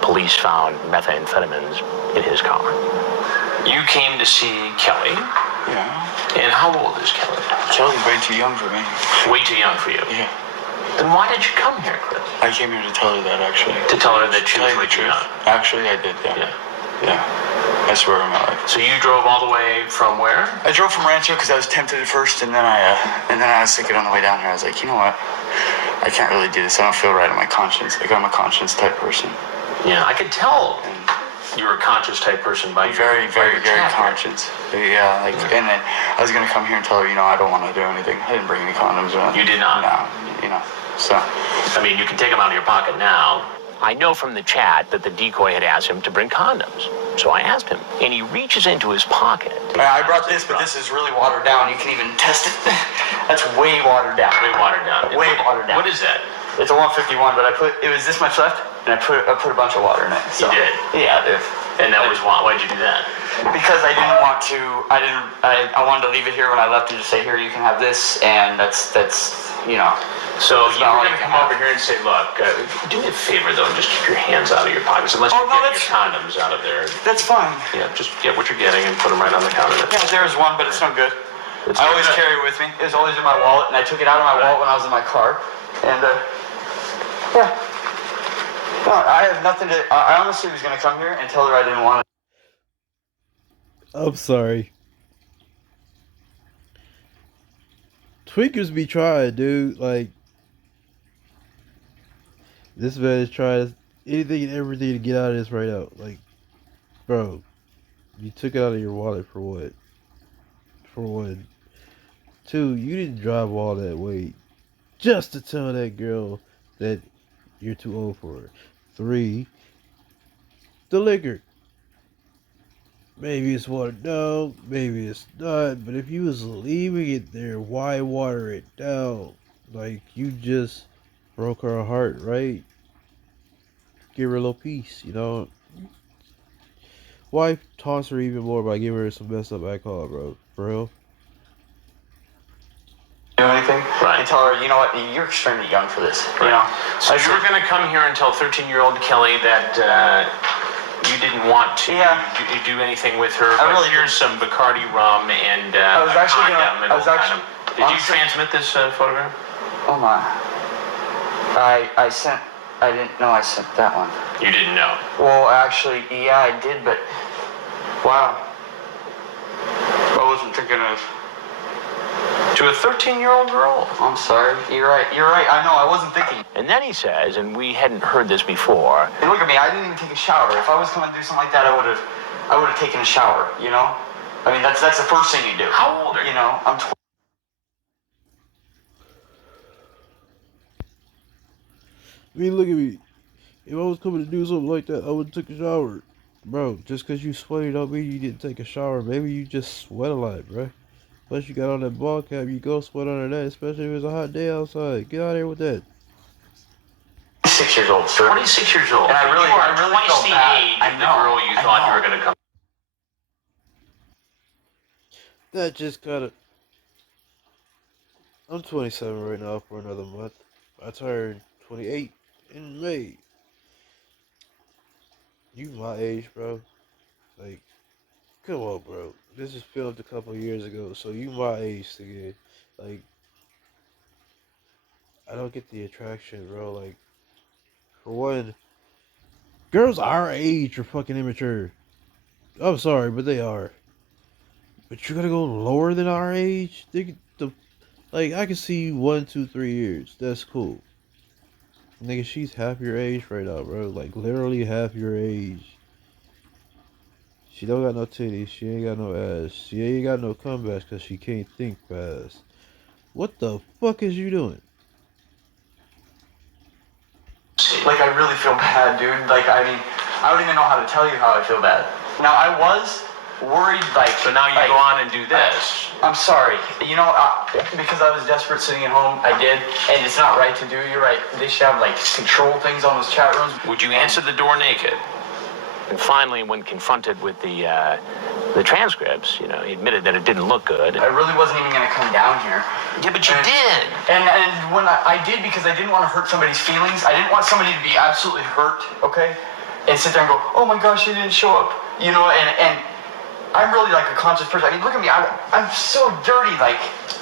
Police found methamphetamines in his car. You came to see Kelly. Yeah. And how old is Kelly? Kelly's way too young for me. Way too young for you? Yeah. Then why did you come here, Chris? I came here to tell her that, actually. To tell her that she was way too young? Actually, I did, yeah. Yeah. I swear on my life. So you drove all the way from where? I drove from Rancho because I was tempted at first, and then I was thinking on the way down here, I was like, you know what? I can't really do this. I don't feel right in my conscience. Like, I'm a conscience type person. Yeah, I could tell you're a conscious type person by your very conscious. Yeah, like, and then I was gonna come here and tell her, you know, I don't want to do anything. I didn't bring any condoms around. You did not? No, you know, so. I mean, you can take them out of your pocket now. I know from the chat that the decoy had asked him to bring condoms. So I asked him, and he reaches into his pocket. I brought this, but this is really watered down. You can even test it. That's way watered down. Way watered down. Way watered down. What is that? It's a 151, but it was this much left, and I put a bunch of water in it. So. You did? Yeah, dude. And that was why? Why'd you do that? Because I didn't want to. I wanted to leave it here when I left and just say, here, you can have this, and that's you know. So you were going to come over here and say, look, do me a favor, though, and just keep your hands out of your pockets, unless you're getting your condoms out of there. That's fine. Yeah, just get what you're getting and put them right on the counter. Yeah, there's one, but it's no good. I always carry it with me. It was always in my wallet, and I took it out of my wallet when I was in my car. And, yeah. No, I have nothing to... I honestly was going to come here and tell her I didn't want it. I'm sorry. Tweakers be trying, dude. Like, this man is trying anything and everything to get out of this right now. Like, bro, you took it out of your wallet for what? For one. Two, you didn't drive all that way just to tell that girl that you're too old for her. Three, the liquor. Maybe it's watered down, maybe it's not, but if you was leaving it there, why water it down? Like, you just broke her heart, right? Give her a little peace, you know? Why toss her even more by giving her some messed up alcohol, bro? For real? Do anything, right? And tell her, you know what, you're extremely young for this, you know? So you were going to come here and tell 13-year-old Kelly that you didn't want to do anything with her, but here's some Bacardi rum and a condom. Did you transmit this photograph? Oh my. I didn't know I sent that one. You didn't know? Well, actually, yeah, I did, but wow. I wasn't thinking of... To a 13-year-old girl? I'm sorry. You're right. I know, I wasn't thinking. And then he says, and we hadn't heard this before. Hey, look at me, I didn't even take a shower. If I was coming to do something like that, I would have taken a shower, you know? I mean, that's the first thing you do. How old are you? You know, I'm 20. I mean, look at me. If I was coming to do something like that, I would have took a shower. Bro, just because you sweaty don't mean you didn't take a shower. Maybe you just sweat a lot, bro. Plus you got on that ball cap, you go sweat under that, especially if it's a hot day outside. Get out of here with that. 26 years old, sir. 26 years old. And I really twice felt the bad. age of the girl you thought you were going to come. That just kind of... I'm 27 right now for another month. I turned 28 in May. You my age, bro. Like, come on, bro. This is filmed a couple of years ago, so you my age again. Like, I don't get the attraction, bro. Like, for one, girls our age are fucking immature. I'm sorry, but they are. But you gotta go lower than our age? Like, I can see you 1, 2, 3 years. That's cool. Nigga, she's half your age right now, bro. Like, literally half your age. She don't got no titties. She ain't got no ass. She ain't got no comebacks because she can't think fast. What the fuck is you doing? Like, I really feel bad, dude. Like, I mean, I don't even know how to tell you how I feel bad. Now, I was worried, like... So now you go on and do this. I'm sorry. You know, because I was desperate sitting at home, I did. And it's not right to do. You're right. They should have, like, control things on those chat rooms. Would you answer the door naked? And finally, when confronted with the transcripts, you know, he admitted that it didn't look good. I really wasn't even going to come down here. Yeah, but you did. And when I did, because I didn't want to hurt somebody's feelings. I didn't want somebody to be absolutely hurt, okay? and sit there and go, oh my gosh, he didn't show up, you know, and I'm really like a conscious person. I mean, look at me, I'm so dirty, like.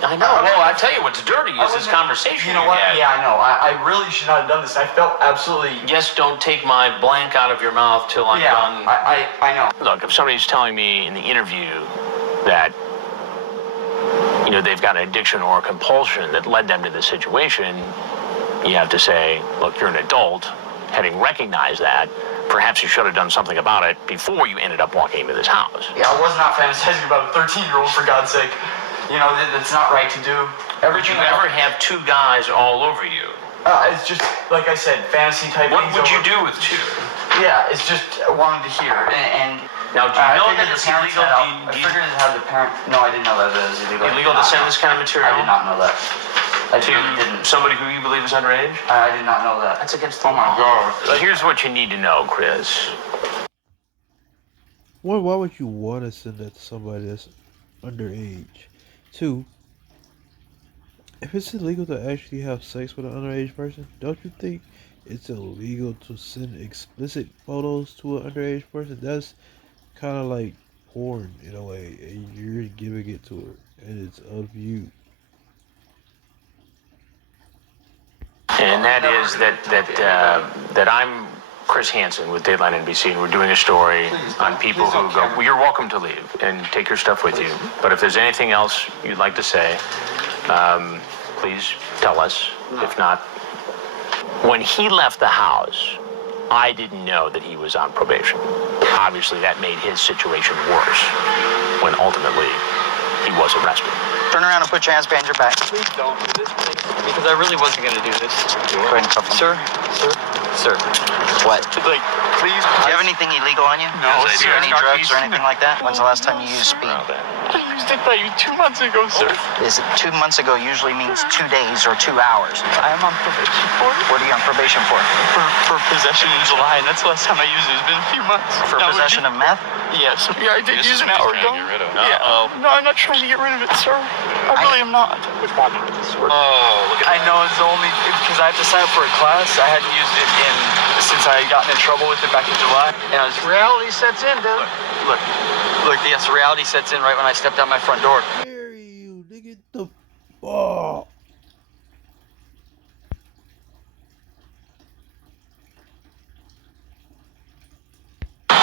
I know. Well, I tell you what's dirty is this conversation. You know what? Yeah, I know. I really should not have done this. I felt absolutely. Just don't take my blank out of your mouth till I'm done. I know. Look, if somebody's telling me in the interview that, you know, they've got an addiction or a compulsion that led them to this situation, you have to say, look, you're an adult. Having recognized that, perhaps you should have done something about it before you ended up walking into this house. Yeah, I was not fantasizing about a 13-year-old, for God's sake. You know, that's not right to do. Would you ever have two guys all over you? It's just, like I said, fantasy type What would you do with two? Yeah, it's just wanted to hear. And now, do you know that it's illegal? I figured it had the parent. No, I didn't know that it was illegal. Illegal to send this kind of material? I did not know that. I to really didn't. Somebody who you believe is underage? I did not know that. That's against the law. Oh my God. Here's what you need to know, Chris. One, why would you want to send that to somebody that's underage? Two, if it's illegal to actually have sex with an underage person, don't you think it's illegal to send explicit photos to an underage person? That's kind of like porn in a way, and you're giving it to her, and it's of you. And that is that I'm Chris Hansen with Dateline NBC, and we're doing a story on people who go, well, you're welcome to leave and take your stuff with you. But if there's anything else you'd like to say, please tell us. If not, when he left the house, I didn't know that he was on probation. Obviously, that made his situation worse when ultimately he was arrested. Turn around and put your hands behind your back. Please don't do this, because I really wasn't going to do this. Go ahead and cuff him. Sir. What? Like, please. Do you have anything illegal on you? No, Is sir. there any drugs or anything like that? When's the last time you used speed? I used it like 2 months ago, sir. Is it 2 months ago usually means 2 days or 2 hours? I am on probation for it. What are you on probation for? For possession in July, and that's the last time I used it. It's been a few mons. For possession of meth? Yes. Yeah, I did use an hour ago. Yeah. No, I'm not trying to get rid of it, sir. I really am not. What's happening to this work? Oh, look at I know it's only because I have to sign up for a class. I hadn't used it since I had gotten in trouble with it back in July. And Reality sets in, dude. Look, yes, reality sets in right when I stepped out my front door. Dare you, nigga, the fuck?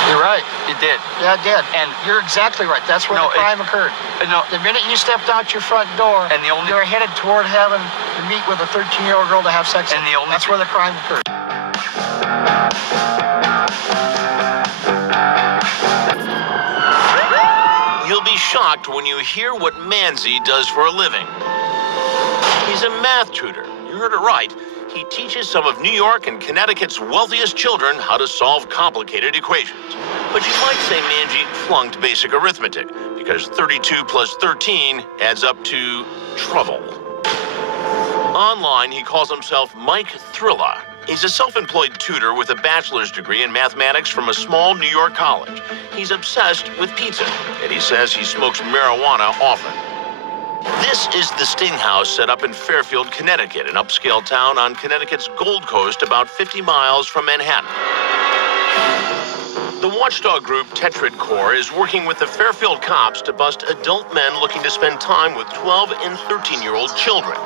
You're right, it did. Yeah, it did. And you're exactly right. That's where the crime occurred. No. The minute you stepped out your front door, And the only- you were headed toward having to meet with a 13-year-old girl to have sex And with. the only- That's where the crime occurred. You'll be shocked when you hear what Manzi does for a living. He's a math tutor. You heard it right. He teaches some of New York and Connecticut's wealthiest children how to solve complicated equations. But you might say Manzi flunked basic arithmetic, because 32 plus 13 adds up to trouble. Online, he calls himself Mike Thrilla. He's a self-employed tutor with a bachelor's degree in mathematics from a small New York college. He's obsessed with pizza, and he says he smokes marijuana often. This is the Sting House set up in Fairfield, Connecticut, an upscale town on Connecticut's Gold Coast, about 50 miles from Manhattan. The watchdog group Tetrad Corps is working with the Fairfield cops to bust adult men looking to spend time with 12 and 13-year-old children.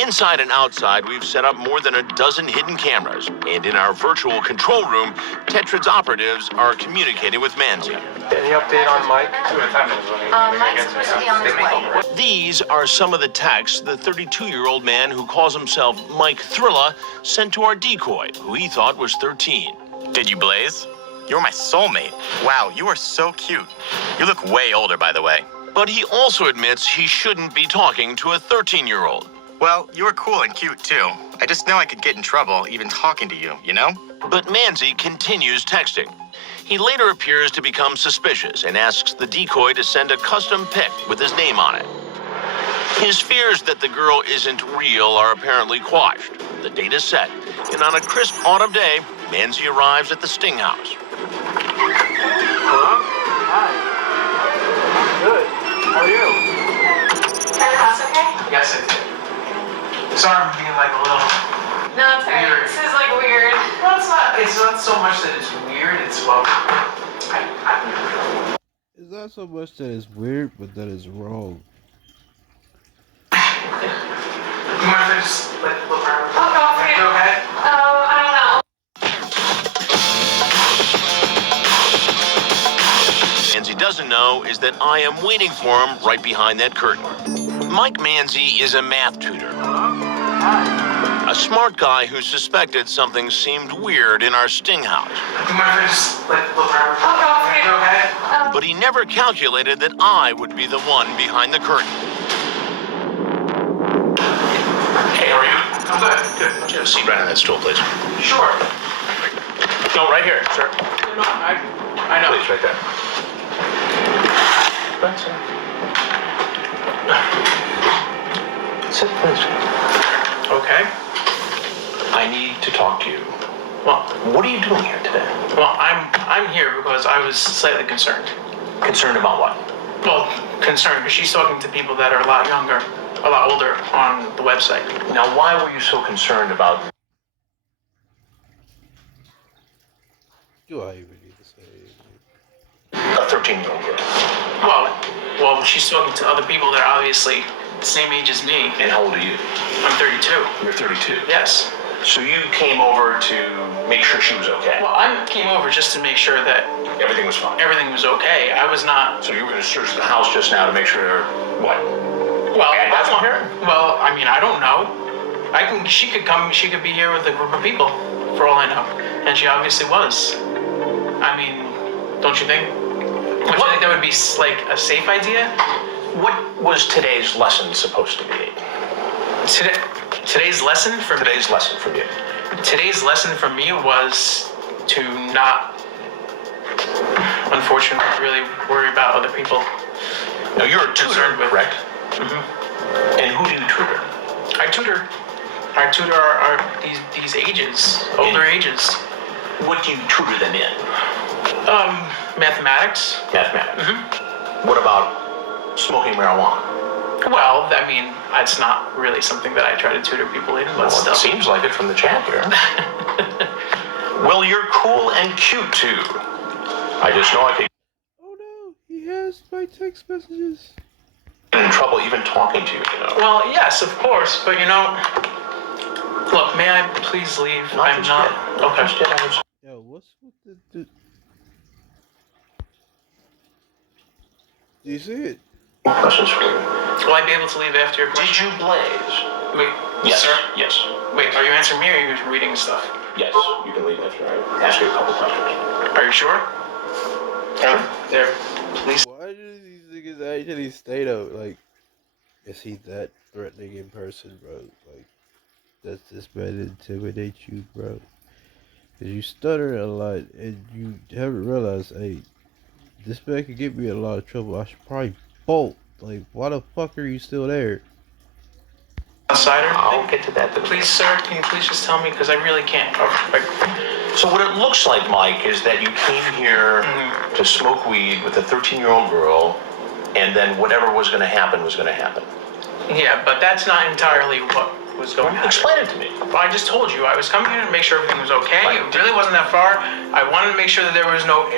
Inside and outside, we've set up more than a dozen hidden cameras. And in our virtual control room, Tetrad's operatives are communicating with Manzi. Any update on Mike? Mike's supposed to be on his way. These are some of the texts the 32-year-old man who calls himself Mike Thrilla sent to our decoy, who he thought was 13. Did you blaze? You're my soulmate. Wow, you are so cute. You look way older, by the way. But he also admits he shouldn't be talking to a 13-year-old. Well, you were cool and cute, too. I just know I could get in trouble even talking to you, you know? But Manzi continues texting. He later appears to become suspicious and asks the decoy to send a custom pic with his name on it. His fears that the girl isn't real are apparently quashed. The date is set, and on a crisp autumn day, Manzi arrives at the Sting House. Hello? Hi. I'm good. How are you? Is the house okay? Yes, it did. Sorry I'm being like a little... No, it's alright. Weird. This is like weird. No, it's not. It's not so much that it's weird, it's, well, It's not so much that it's weird, but that it's wrong. You mind if I just, like, look around? Oh, go for it. Go ahead. I don't know. Manzi doesn't know is that I am waiting for him right behind that curtain. Mike Manzi is a math tutor. A smart guy who suspected something seemed weird in our sting house. You mind if I just, like, look around? Oh, go for it. Go ahead. But he never calculated that I would be the one behind the curtain. Hey, how are you? I'm good. Good. Would you have a seat right on that stool, please? Sure. No, right here, sir. No, I know. Please, right there. Sit, please. Okay. I need to talk to you. Well, What are you doing here today? well, I'm here because I was slightly concerned. Concerned about what? Well, concerned because she's talking to people that are a lot younger, a lot older on the website. Now, why were you so concerned about... Do I even need to say anything? a 13-year-old girl? Well, she's talking to other people that are obviously the same age as me. And how old are you? I'm 32. You're 32. Yes. So you came over to make sure she was okay? Well, I came over just to make sure that Everything was fine. everything was okay. I was not. So you were going to search the house just now to make sure what? Well, And that's I what here? Well, I mean, I don't know. She could come. She could be here with a group of people, for all I know. And she obviously was. I mean, don't you think? Don't you think that would be like a safe idea? What was today's lesson supposed to be? Today's lesson for me. Today's lesson for you. Today's lesson for me was to not, unfortunately, really worry about other people. Now, you're a tutor, Concerned with- correct? Mm-hmm. And who do you tutor? I tutor our these ages, older ages. What do you tutor them in? Mathematics. Mathematics. Mm-hmm. What about smoking marijuana? Well, I mean, it's not really something that I try to tutor people in, but Well, still. it seems like it from the chat here. Well, you're cool and cute, too. I just know I could Oh no, he has my text messages. get in trouble even talking to you, you know? Well, yes, of course, but you know, look, may I please leave? I'm just not. yet. Not Okay. just yet, I was... Yo, what's with the... Do you see it? Questions for you. Will I be able to leave after your Did question? you blaze? Wait, Yes. sir? Yes. Wait, are you answering me or are you reading stuff? Yes. You can leave after I ask you a couple questions. Are you sure? There, please. Why do these niggas actually stay though? Like, is he that threatening in person, bro? Like, does this man intimidate you, bro? Cause you stutter a lot and you haven't realized, hey, this man could get me in a lot of trouble. I should probably bolt. Like, why the fuck are you still there? Outsider? I'll get to that. Please, sir, can you please just tell me? Because I really can't. So what it looks like, Mike, is that you came here to smoke weed with a 13-year-old girl, and then whatever was going to happen was going to happen. Yeah, but that's not entirely what was going on. Explain it to me. Well, I just told you, I was coming here to make sure everything was okay. Right. It really wasn't that far. I wanted to make sure that there was no,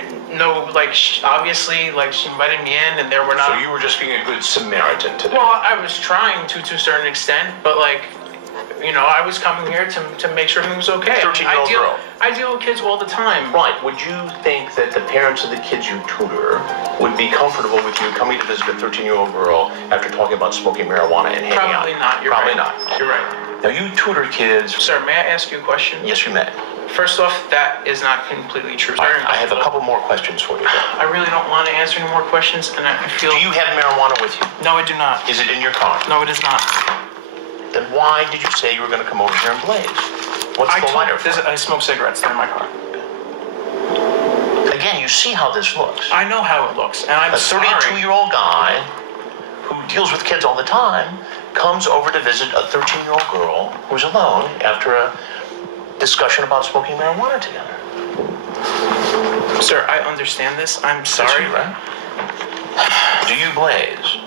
like, obviously, like, she invited me in and there were not. So you were just being a good Samaritan today. Well, I was trying to a certain extent, but, like, you know, I was coming here to make sure everything was okay. 13-year-old girl. I deal with kids all the time. Right. Would you think that the parents of the kids you tutor would be comfortable with you coming to visit a 13-year-old girl after talking about smoking marijuana and hanging out? Probably not. You're Probably right. not. You're right. Now, you tutor kids. Sir, may I ask you a question? Yes, you may. First off, that is not completely true. I have a couple more questions for you. I really don't want to answer any more questions, and I feel... Do you have marijuana with you? No, I do not. Is it in your car? No, it is not. Then why did you say you were going to come over here and blaze? What's the lighter for? I smoke cigarettes. They're in my car. Again, you see how this looks. I know how it looks, and I'm A sorry. 32-year-old guy who deals with kids all the time comes over to visit a 13-year-old girl who's alone after a discussion about smoking marijuana together. Sir, I understand this. I'm sorry. That's you, right? Do you blaze?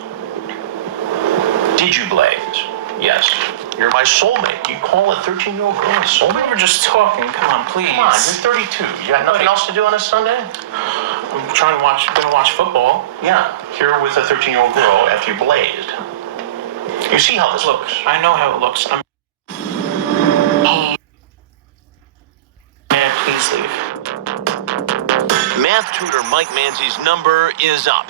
Did you blaze? Yes. You're my soulmate. You call a 13-year-old girl a soulmate? We were just talking. Come on, please. Come on, you're 32. You got nothing else to do on a Sunday? I'm gonna watch football. Yeah, here with a 13-year-old girl after you blazed. You see how this looks? I know how it looks. May I please leave? Math tutor Mike Manzi's number is up.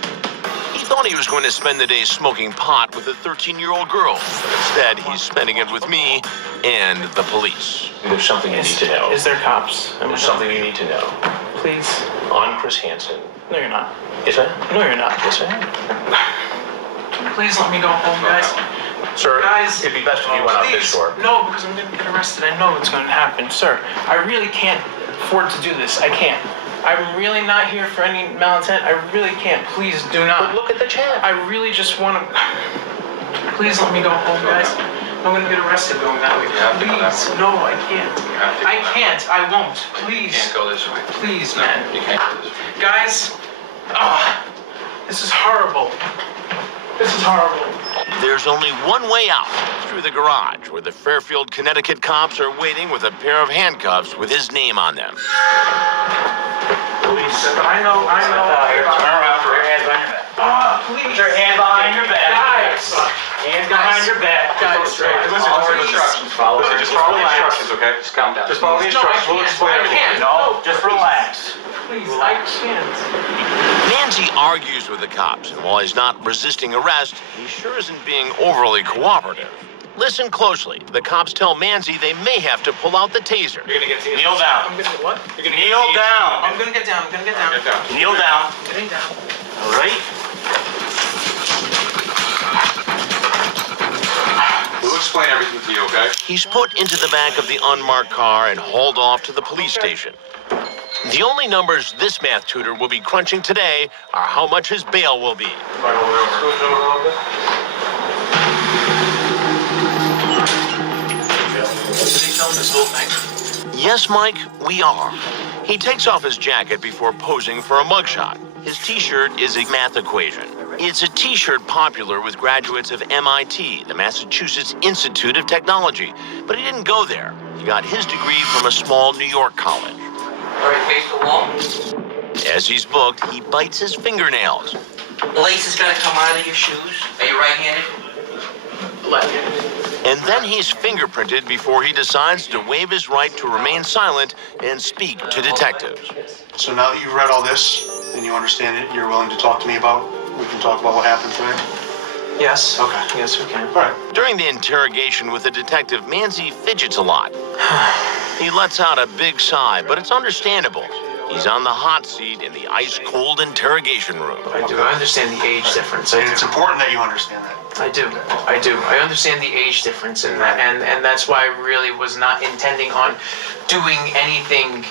He thought he was going to spend the day smoking pot with a 13-year-old girl. Instead, he's spending it with me and the police. There's something you need to know. Is there cops? There's something you need to know. Please. On Chris Hansen. No, you're not. Is that? No, you're not. Yes, I am. Please let me go home, guys. Sir, Guys, it'd be best if you went out this door. No, because I'm gonna get arrested. I know what's gonna happen. Sir, I really can't afford to do this. I can't. I'm really not here for any malintent. I really can't. Please do But not. look at the chat. I really just want to. Please let me go home, guys. I'm gonna get arrested going that way. Please, no, I can't. I can't. I won't. Please. You can't go this way. Please, man. You can't go this way. Guys, this is horrible. This is horrible. There's only one way out, through the garage, where the Fairfield, Connecticut cops are waiting with a pair of handcuffs with his name on them. Please, I know. Turn around, put your hands behind your back. Please. Put your hands behind your back. Guys. Hands behind your back. Guys, Follow the instructions. Follow the Just follow the instructions. instructions, okay? Just calm down. Just follow the No, I instructions. We'll can't. explain I everything. can't. No, just relax. Please, I can't. Manzi argues with the cops, and while he's not resisting arrest, he sure isn't being overly cooperative. Listen closely. The cops tell Manzi they may have to pull out the taser. You're gonna get to Kneel down. I'm gonna what? You're gonna Kneel down. I'm gonna get down. I'm gonna get down. Get down. Kneel down. Getting down. All right. We'll explain everything to you, okay? He's put into the back of the unmarked car and hauled off to the police station. The only numbers this math tutor will be crunching today are how much his bail will be. Yes, Mike, we are. He takes off his jacket before posing for a mugshot. His t-shirt is a math equation. It's a t-shirt popular with graduates of MIT, the Massachusetts Institute of Technology. But he didn't go there. He got his degree from a small New York college. All right, face the wall. As he's booked, he bites his fingernails. The lace is gonna come out of your shoes. Are you right-handed? Left-handed. And then he's fingerprinted before he decides to waive his right to remain silent and speak to detectives. So now that you've read all this and you understand it, you're willing to talk to me about, we can talk about what happened today? Yes. Okay. Yes, we can. All right. During the interrogation with the detective, Manzi fidgets a lot. He lets out a big sigh, but it's understandable. He's on the hot seat in the ice-cold interrogation room. I do. I understand the age difference. And it's important that you understand that. I do. I understand the age difference in that, and that's why I really was not intending on doing anything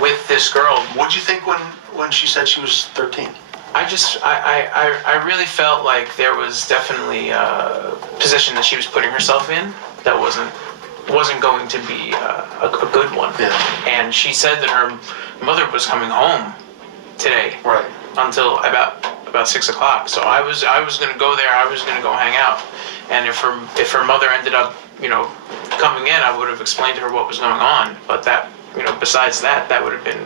with this girl. What'd you think when she said she was 13? I really felt like there was definitely a position that she was putting herself in that wasn't going to be a good one. Yeah. And she said that her mother was coming home today. Right. Until about 6 o'clock. So I was gonna go there. I was gonna go hang out. And if her mother ended up, coming in, I would have explained to her what was going on. But that, besides that, that would have been.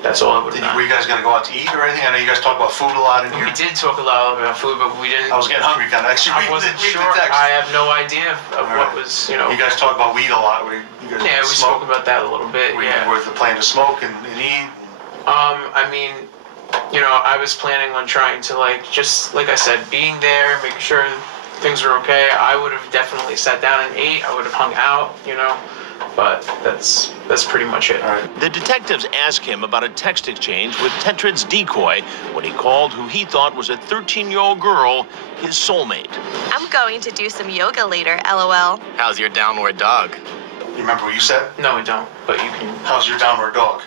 That's all I would have done. Were you guys gonna go out to eat or anything? I know you guys talk about food a lot in here. We did talk a lot about food, but we didn't. I was getting hungry kind of. Actually, I wasn't sure. I have no idea of what was, You guys talk about weed a lot. You guys Yeah, we smoke. spoke about that a little bit. Yeah. Were the plan to smoke and eat? I mean, I was planning on trying to just like I said, being there, making sure things are okay. I would have definitely sat down and ate. I would have hung out, but that's pretty much it. All right. The detectives ask him about a text exchange with Tetrad's decoy when he called who he thought was a 13-year-old girl his soulmate. I'm going to do some yoga later, LOL. How's your downward dog? You remember what you said? No, we don't. But you can. How's your downward dog?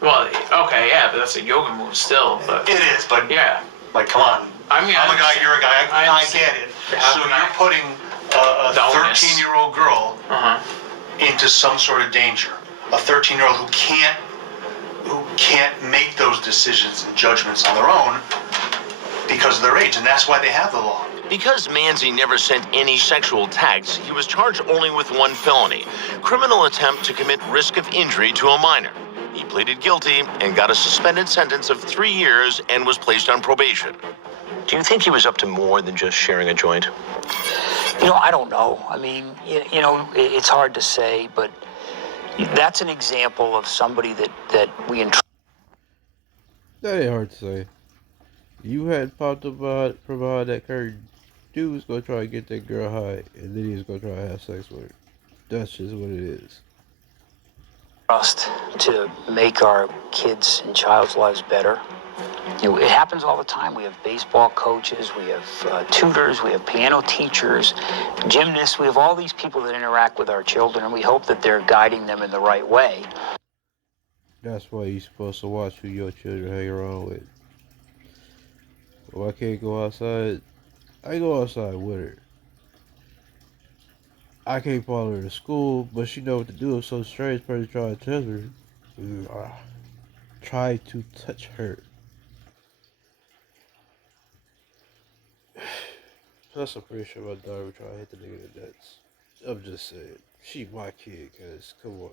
Well, okay, yeah, but that's a yoga move still. But It is, but yeah. like, come on. I mean, I'm a guy, you're a guy. I understand. get it. How So can I- you're putting a The onus. 13-year-old girl into some sort of danger. A 13-year-old who can't make those decisions and judgments on their own because of their age, and that's why they have the law. Because Manzi never sent any sexual texts, he was charged only with one felony, criminal attempt to commit risk of injury to a minor. He pleaded guilty and got a suspended sentence of 3 years and was placed on probation. Do you think he was up to more than just sharing a joint? I don't know. I mean, it's hard to say, but that's an example of somebody that we entrust. That ain't hard to say. You had popped up provide that Kurt dude was gonna try to get that girl high, and then he was gonna try to have sex with her. That's just what it is. Trust to make our kids and child's lives better. It happens all the time. We have baseball coaches, we have tutors, we have piano teachers, gymnasts. We have all these people that interact with our children, and we hope that they're guiding them in the right way. That's why you're supposed to watch who your children hang around with. If I can't go outside, I go outside with her. I can't follow her to school, but she know what to do if some strange person try to touch her. Try to touch her. Plus, I'm pretty sure my daughter would try to hit the nigga in the nuts. I'm just saying. She my kid, cuz, come on.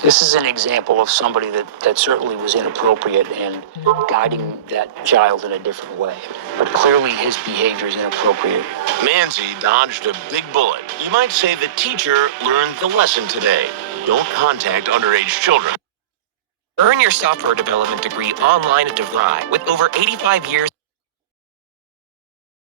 This is an example of somebody that certainly was inappropriate and guiding that child in a different way. But clearly his behavior is inappropriate. Manzi dodged a big bullet. You might say the teacher learned the lesson today. Don't contact underage children. Earn your software development degree online at DeVry with over 85 years.